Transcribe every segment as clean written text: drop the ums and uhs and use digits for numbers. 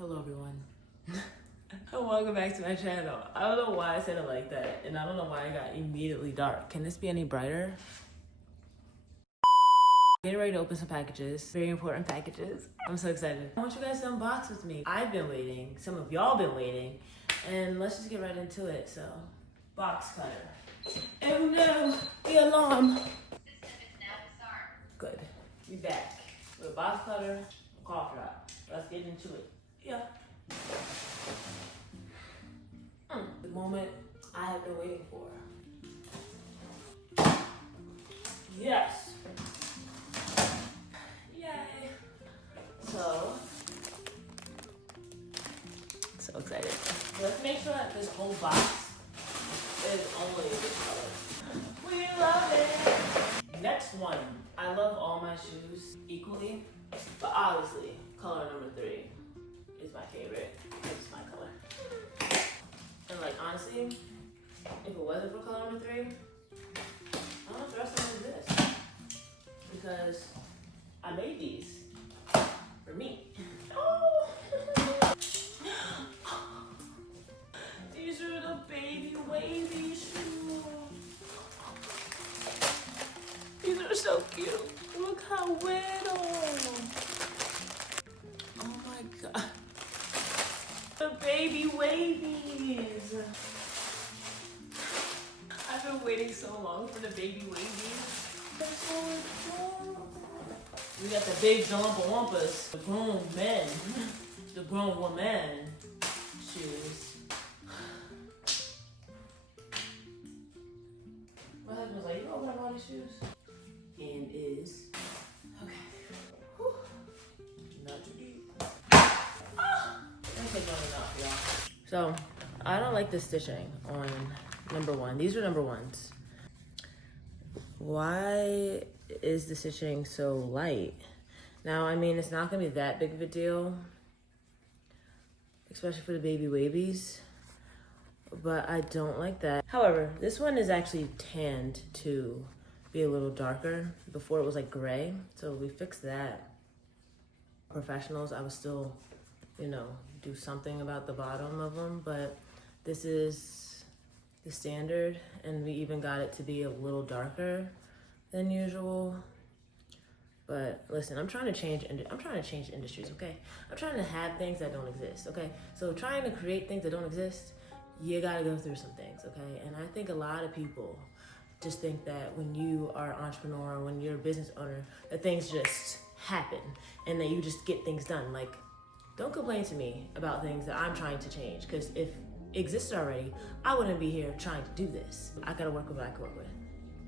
Hello everyone. And welcome back to my channel. I don't know why I said it like that, and I don't know why it got immediately dark. Can this be any brighter? Getting ready to open some packages. Very important packages. I'm so excited. I want you guys to unbox with me. I've been waiting. Some of y'all been waiting. And let's just get right into it. So, box cutter. Oh no, the alarm. System is now disarmed. Good. We back with a box cutter, a cough drop. Let's get into it. Yeah. The moment I have been waiting for. Yes. Yay. So excited. Let's make sure that this whole box is only this color. We love it. Next one. I love all my shoes equally, but obviously color number 3 is my favorite. It's my color. And like honestly, if it wasn't for color number 3, I don't know if the rest of them exist. Because I made these for me. Oh! These are the baby wavy shoes. These are so cute. Look how little. Oh my god. The baby wavies. I've been waiting so long for the baby wavies. They're so adorable. We got the big Jumpa Wumpas, the grown men, the grown woman shoes. My husband was like, you know what about all these shoes? And is, okay. Whew. Not too deep. Take one off, y'all. So, I don't like the stitching on number 1. These are number 1s. Why is the stitching so light? Now, I mean, it's not gonna be that big of a deal, especially for the baby wavies, but I don't like that. However, this one is actually tanned to be a little darker. Before it was like gray, so we fixed that. Professionals, I would still, do something about the bottom of them, but this is the standard, and we even got it to be a little darker than usual. But listen, I'm trying to change industries, okay? I'm trying to have things that don't exist, okay? So trying to create things that don't exist, you gotta go through some things, okay? And I think a lot of people just think that when you are an entrepreneur, when you're a business owner, that things just happen and that you just get things done. Like, don't complain to me about things that I'm trying to change, because if it existed already, I wouldn't be here trying to do this. I gotta work with what I can work with,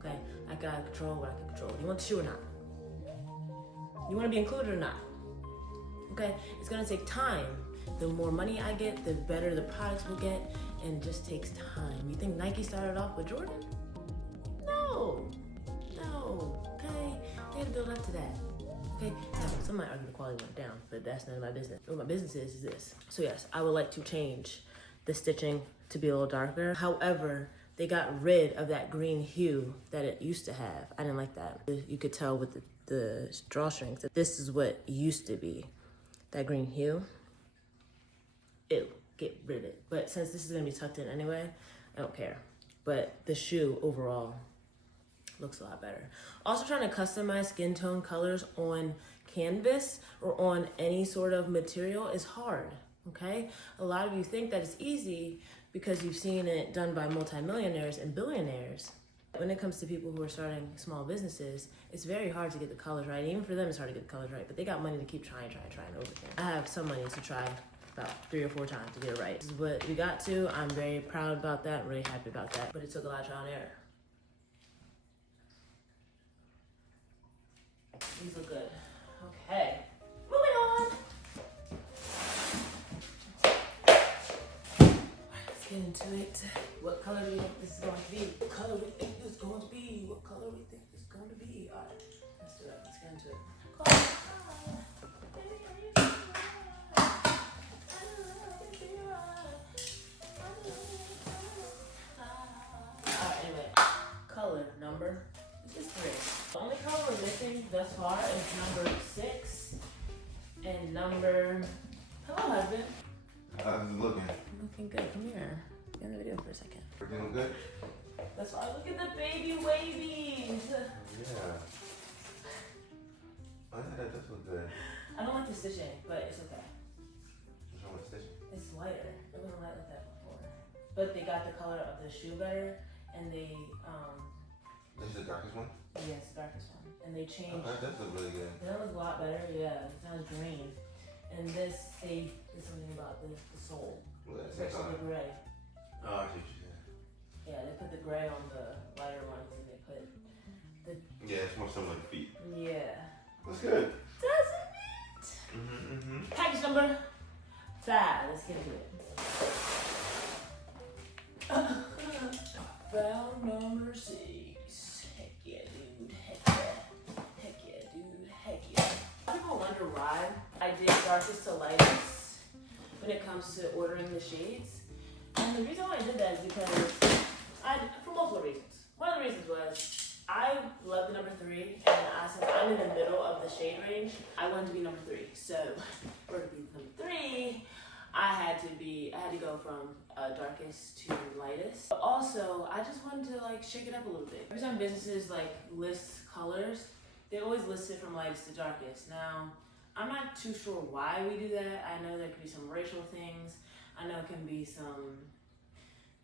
okay? I gotta control what I can control. You want the shoe or not? You wanna be included or not? Okay, it's gonna take time. The more money I get, the better the products will get, and it just takes time. You think Nike started off with Jordan? No, okay? They had to build up to that. Okay, now some might argue the quality went down, but that's none of my business. What my business is this. So yes, I would like to change the stitching to be a little darker. However, they got rid of that green hue that it used to have. I didn't like that. You could tell with the drawstrings that this is what used to be, that green hue. Ew, get rid of it. But since this is gonna be tucked in anyway, I don't care. But the shoe overall looks a lot better. Also, trying to customize skin tone colors on canvas or on any sort of material is hard, okay? A lot of you think that it's easy because you've seen it done by multimillionaires and billionaires. When it comes to people who are starting small businesses, it's very hard to get the colors right. Even for them, it's hard to get the colors right, but they got money to keep trying over again. I have some money to try about 3 or 4 times to get it right. This is what we got to. I'm very proud about that, really happy about that, but it took a lot of trial and error. These look good. Okay, moving on. Alright, let's get into it. What color do you think this is going to be? What color do we think this is going to be? What color do we think this is going to be? Alright, let's do it. Let's get into it. Alright, anyway. Color number is 3. The only color we're missing thus far is number 6 and number, hello husband, looking good. Come here. Be in the video for a second. We're doing good? That's why. Look at the baby wavies. Yeah. Oh, yeah, that does look good. I don't like the stitching, but it's okay. What's wrong with stitching? It's lighter. It wasn't light like that before. But they got the color of the shoe better, and they This is the darkest one? yes, the darkest one. And they changed. Oh, that does look really good. That looks a lot better. Yeah, it sounds green. And this, they did something about the sole. Well, that's It's actually the gray. Oh, I see what you said. Yeah, they put the gray on the lighter ones, and they put the Yeah, it's more similar to feet. yeah. That's good. Doesn't it? Package number 5. Let's get into it. Round number 6. Heck yeah, dude. Heck yeah. Heck yeah, dude. Heck yeah. A lot of people wonder why I did darkest to lightest when it comes to ordering the shades. And the reason why I did that is because for multiple reasons. One of the reasons was I love the number 3, and since I'm in the middle of the shade range, I wanted to be number 3. So, for to be number 3, I had to go from darkest to lightest. But also, I just wanted to like shake it up a little bit. Every time businesses like list colors, they always list it from lightest to darkest. Now, I'm not too sure why we do that. I know there could be some racial things. I know it can be some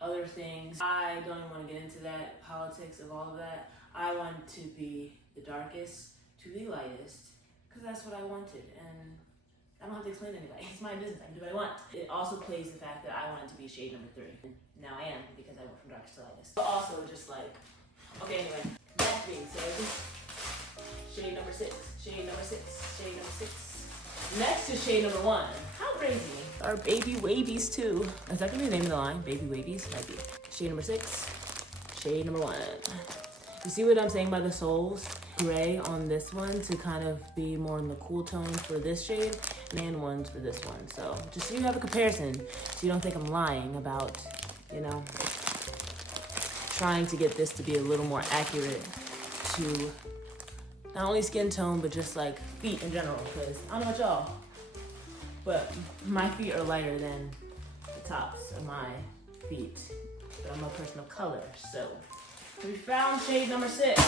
other things. I don't even want to get into that, politics of all of that. I want to be the darkest to the lightest because that's what I wanted, and I don't have to explain to anybody. It's my business. I can do what I want. It also plays the fact that I wanted to be shade number 3. And now I am because I went from darkest to lightest. But also just like, okay, anyway, that being said, shade number 6, shade number 6, shade number 6. Next is shade number 1. How crazy. Our baby wavies too. Is that gonna be the name of the line? Baby wavies? Might be. Shade number 6, shade number 1. You see what I'm saying by the soles? Gray on this one to kind of be more in the cool tone for this shade, and ones for this one. So just so you have a comparison, so you don't think I'm lying about, you know, trying to get this to be a little more accurate to not only skin tone, but just like feet in general. Because I don't know about y'all, but my feet are lighter than the tops of my feet. But I'm a person of color, so we found shade number 6.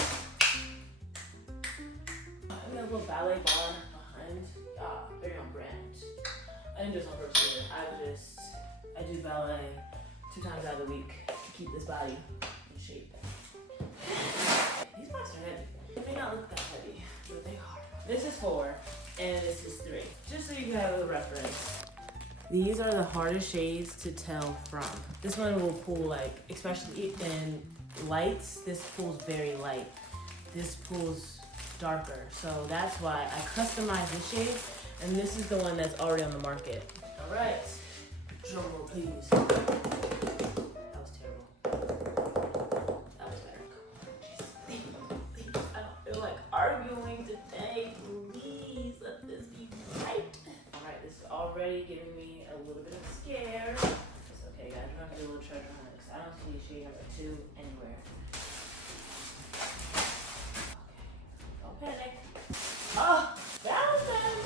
I got a little ballet bar behind. Very on brand. I didn't do this on purpose either. I do ballet 2 times out of the week to keep this body in shape. These boxes are heavy. They may not look that heavy, but they are. This is 4, and this is 3. Just so you can have a reference. These are the hardest shades to tell from. This one will pull like, especially in lights, this pulls very light. This pulls darker. So that's why I customized this shade, and this is the one that's already on the market. All right, drum roll please. That was terrible. That was better. Come on, please. I don't feel like arguing today. Please let this be right. All right, this is already giving me a little bit of a scare. It's okay, guys. We're gonna do a little treasure hunt because I don't see shade number 2 anywhere. Panic. Oh, found them.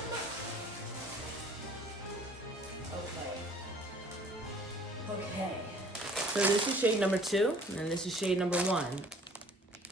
Okay. So this is shade number 2, and this is shade number 1.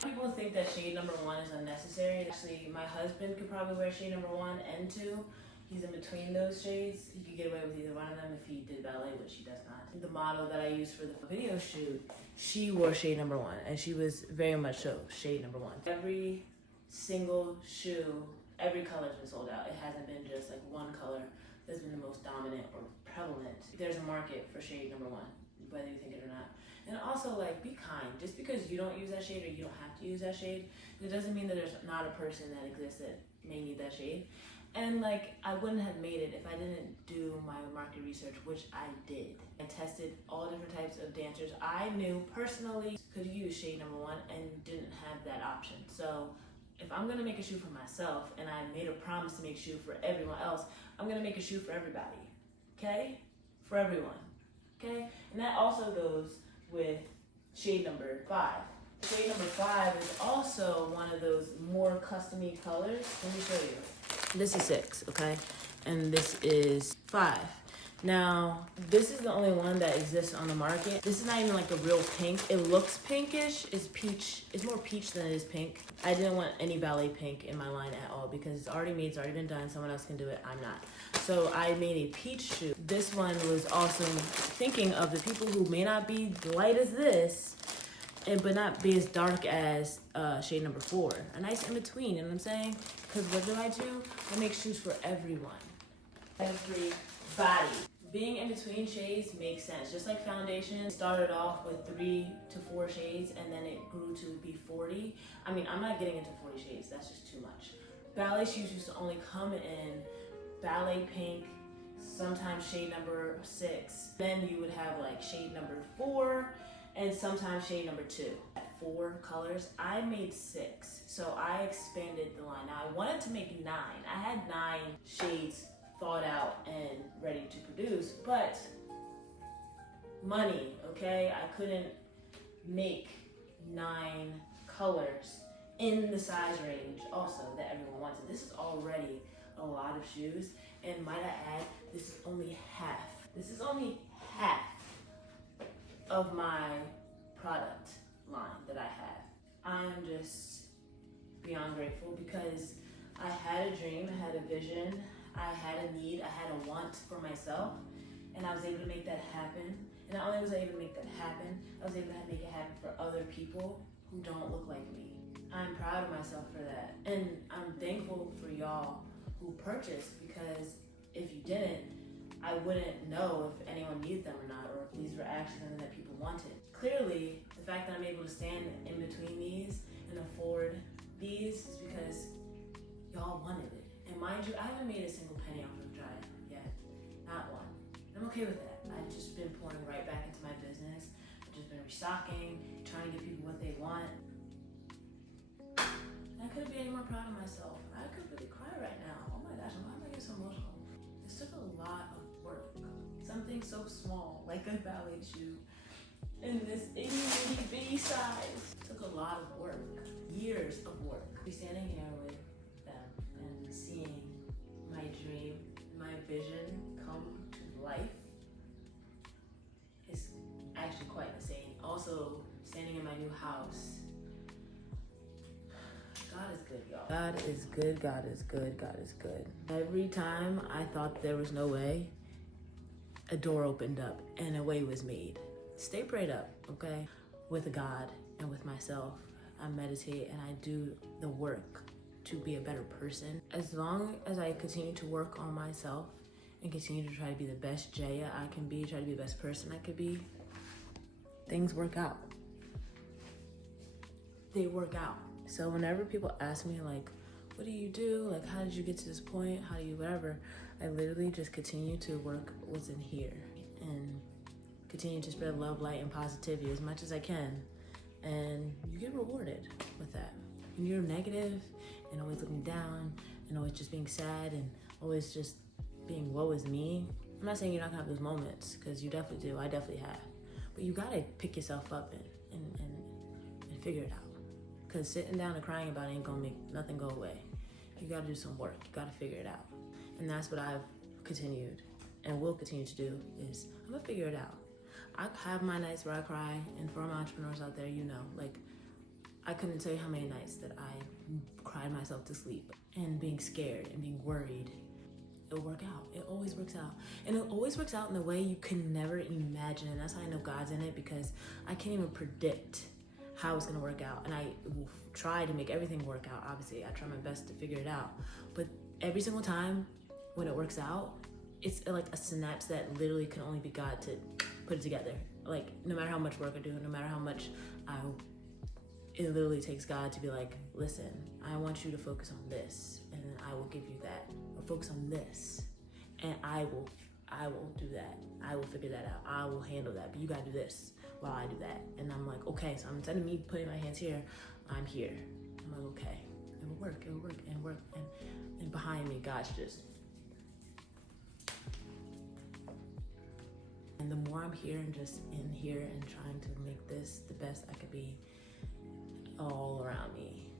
People think that shade number 1 is unnecessary. Actually, my husband could probably wear shade number 1 and 2. He's in between those shades. He could get away with either one of them if he did ballet, which he does not. The model that I used for the video shoot, she wore shade number 1, and she was very much so shade number 1. Every single shoe, every color's been sold out. It hasn't been just like one color that's been the most dominant or prevalent. There's a market for shade number 1, whether you think it or not. And also, like, be kind. Just because you don't use that shade or you don't have to use that shade, it doesn't mean that there's not a person that exists that may need that shade. And like, I wouldn't have made it if I didn't do my market research, which I did. I tested all different types of dancers I knew personally could use shade number 1 and didn't have that option. So if I'm gonna make a shoe for myself and I made a promise to make a shoe for everyone else, I'm gonna make a shoe for everybody, okay? For everyone, okay? And that also goes with shade number 5. Shade number 5 is also one of those more custom-y colors. Let me show you. This is 6, okay? And this is 5. Now, this is the only one that exists on the market. This is not even like a real pink. It looks pinkish. It's peach. It's more peach than it is pink. I didn't want any ballet pink in my line at all because it's already made, it's already been done. Someone else can do it. I'm not. So I made a peach shoe. This one was also thinking of the people who may not be light as this, but not be as dark as shade number 4. A nice in between, you know what I'm saying? Because what do? I make shoes for everyone. Everybody. Being in between shades makes sense. Just like foundation started off with 3 to 4 shades and then it grew to be 40. I mean, I'm not getting into 40 shades. That's just too much. Ballet shoes used to only come in ballet pink, sometimes shade number 6. Then you would have like shade number 4 and sometimes shade number 2. 4 colors. I made 6. So I expanded the line. Now I wanted to make 9. I had 9 shades thought out and ready to produce, but money, okay? I couldn't make 9 colors in the size range also that everyone wanted. This is already a lot of shoes, and might I add, this is only half. This is only half of my product line that I have. I'm just beyond grateful because I had a dream, I had a vision, I had a need, I had a want for myself, and I was able to make that happen. And not only was I able to make that happen, I was able to make it happen for other people who don't look like me. I'm proud of myself for that. And I'm thankful for y'all who purchased, because if you didn't, I wouldn't know if anyone needed them or not, or if these were actually something that people wanted. Clearly, the fact that I'm able to stand in between these and afford these is because y'all wanted it. And mind you, I haven't made a single penny off of Jaya yet. Not one. I'm okay with that. I've just been pouring right back into my business. I've just been restocking, trying to give people what they want. And I couldn't be any more proud of myself. I could really cry right now. Oh my gosh, why am I getting so emotional? This took a lot of work. Something so small, like a ballet shoe, in this itty bitty size, took a lot of work. Years of work. Be standing here with them and seeing my dream, my vision come to life is actually quite insane. Also, standing in my new house. God is good, y'all. God is good, God is good, God is good. Every time I thought there was no way, a door opened up and a way was made. Stay prayed up, okay? With God and with myself. I meditate and I do the work to be a better person. As long as I continue to work on myself and continue to try to be the best Jaya I can be, try to be the best person I could be, things work out. They work out. So whenever people ask me like, what do you do? Like, how did you get to this point? How do you whatever? I literally just continue to work what's in here and continue to spread love, light, and positivity as much as I can. And you get rewarded with that. When you're negative and always looking down and always just being sad and always just being woe is me, I'm not saying you're not gonna have those moments, because you definitely do. I definitely have. But you gotta pick yourself up and figure it out. Because sitting down and crying about it ain't gonna make nothing go away. You gotta do some work. You gotta figure it out. And that's what I've continued and will continue to do, is I'm gonna figure it out. I have my nights where I cry, and for all my entrepreneurs out there, you know, like, I couldn't tell you how many nights that I cried myself to sleep and being scared and being worried. It'll work out. It always works out. And it always works out in a way you can never imagine. And that's how I know God's in it, because I can't even predict how it's gonna work out. And I will try to make everything work out. Obviously, I try my best to figure it out. But every single time when it works out, it's like a synapse that literally can only be God to put it together. Like, no matter how much work I do, no matter how much it literally takes God to be like, listen, I want you to focus on this, and then I will give you that. Or focus on this, and I will do that. I will figure that out. I will handle that. But you gotta do this while I do that. And I'm like, okay, so instead of me putting my hands here, I'm here. I'm like, okay, it will work, and work. And behind me, God's just. And the more I'm here and just in here and trying to make this the best I could be, all around me,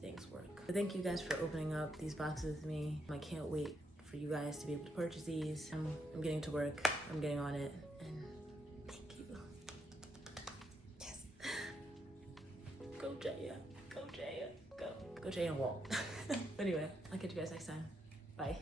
things work. But thank you guys for opening up these boxes with me. I can't wait for you guys to be able to purchase these. I'm getting to work, I'm getting on it, and thank you. Yes. Go Jaya, go Jaya, go. Go Jaya and walk. Anyway, I'll catch you guys next time. Bye.